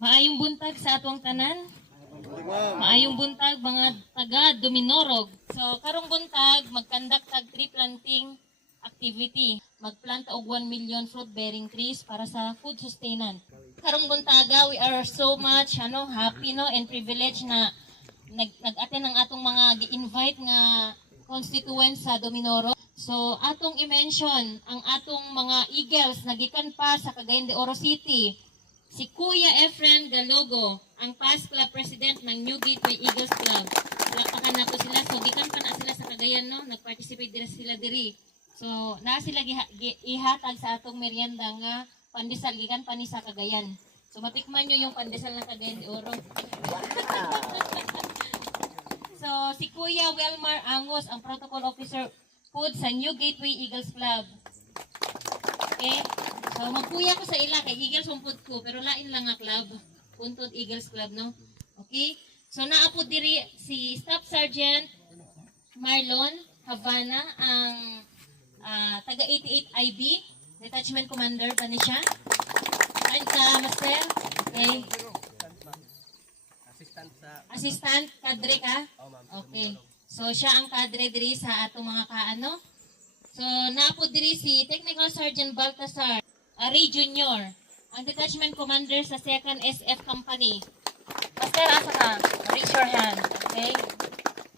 Maayong buntag sa atong tanan. Maayong buntag mga taga Duminorog. So karong buntag magkandak tag tree planting activity. Magplant og 1 million fruit bearing trees para sa food sustenance. Karong buntaga we are so much happy and privileged na nag-attend ang atong mga gi-invite nga constituents sa Duminorog. So atong i-mention ang atong mga eagles na gikan pa sa Cagayan de Oro City. Si Kuya Efren Galogo, ang past club president ng New Gateway Eagles Club. Palakpakan nato sila. So, gikan pa na sila sa Cagayan, no? Nag-participate din sila diri. So, na sila ihatag sa atong merienda nga pandesal, gikan pa ni sa Cagayan. So, matikman nyo yung pandesal ng Cagayan de Oro. So, si Kuya Welmar Angos, ang protocol officer food sa New Gateway Eagles Club. Okay? So, magkuya ko sa ila kay Eagles humpod ko, pero lain lang nga club. Puntod Eagles Club, no? Okay? So, naapod diri si Staff Sergeant Marlon Havana, ang taga 88 IB, Detachment Commander pa ni siya. Saan ka, Master? Okay. Assistant kadre ka? Okay. So, siya ang kadre diri sa atong mga kaano. So, naapod diri si Technical Sergeant Baltasar Ari Jr., ang detachment commander sa 2nd SF Company. Master, asa ka? Raise your hand. Okay?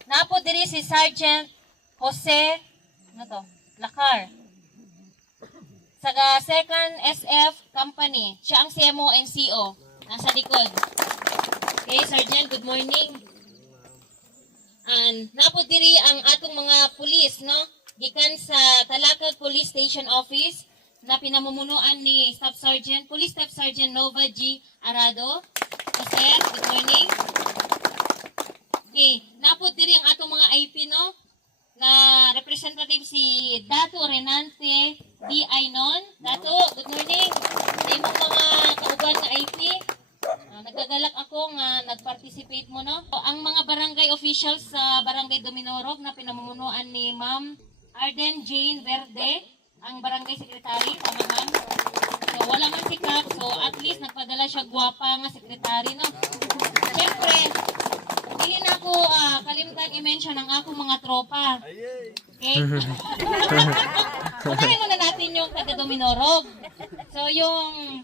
Naapod diri si Sergeant Jose Lacar sa 2nd SF Company. Siya ang CMO and CO. Nasa likod. Okay, Sergeant, good morning. And naapod diri ang atong mga pulis, no? Gikan sa Talakag Police Station Office na pinamumunuan ni Police Staff Sergeant Nova G. Arado. Sir, good morning. Okay, napod diri ang atong mga IP, no? Na representative si Dato Renante D. Ainon. Dato, good morning. Sa imong mga kauban na IP, nagagalak ako nga nag-participate mo, no? So, ang mga barangay officials sa Barangay Duminorog na pinamumunuan ni Ma'am Arden Jane Verde, ang barangay secretary, tama ma'am? So, wala man si Kap, so at least nagpadala siya gwapa nga secretary, no? Siyempre, hindi na ako kalimutan i-mention ang akong mga tropa. Okay? Unahin muna natin yung taga-Duminorog. So, yung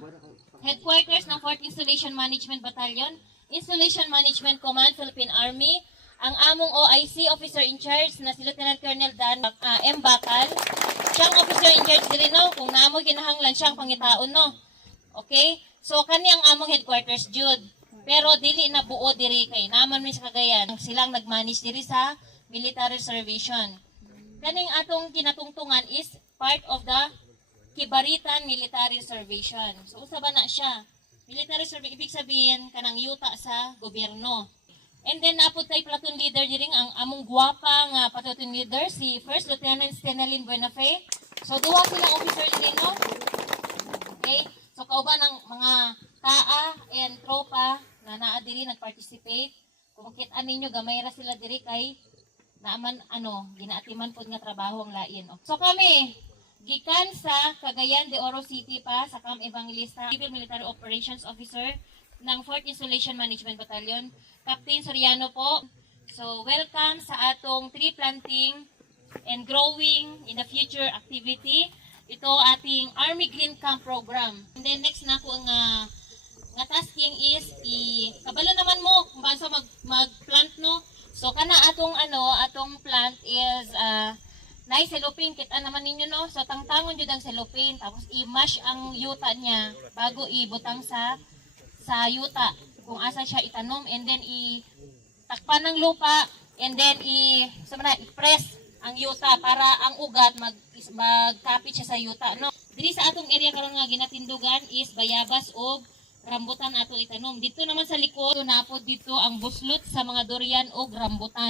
headquarters ng 4th Installation Management Battalion, Installation Management Command, Philippine Army, ang among OIC officer in charge na si Lieutenant Colonel Dan M. Bakal. Siyang officer in charge diri, no? Kung naamo kinahanglan siyang pangitaon, no? Okay? So kani ang among headquarters Jude. Pero dili na buo diri kay naman mi sa Cagayan. Silang nagmanage diri sa military reservation. Kaning atong kinatungtungan is part of the Kibaritan Military Reservation. So usa ba na siya? Military reservation ibig sabihin kanang yuta sa gobyerno. And then napod tay platoon leader diri ang among gwapa nga platoon leader si First Lieutenant Stenalyn Buenafe. So duha silang officer diri, no? Okay? So kauban ang mga taa and tropa na naa diri nag-participate. Kung makita ninyo gamay ra sila diri kay naaman ginaatiman pod nga trabaho ang lain. So kami gikan sa Cagayan de Oro City pa sa Camp Evangelista, Civil Military Operations Officer ng 4th Installation Management Battalion, Captain Soriano po. So, welcome sa atong tree planting and growing in the future activity. Ito ating Army Green Camp Program. And then next na ko nga tasking is kabalo naman mo kung paano mag-plant, no? So, kana atong plant is nice cellophane, kita naman ninyo, no? So, tangtangon jud ang cellophane, tapos i-mash ang yuta niya bago ibutang sa yuta kung asa siya itanom, and then takpan ng lupa, and then i-press ang yuta para ang ugat magkapit siya sa yuta, no? Diri sa atong area karon nga ginatindugan is bayabas o rambutan ato itanom. Dito naman sa likod napod dito ang buslot sa mga durian o rambutan.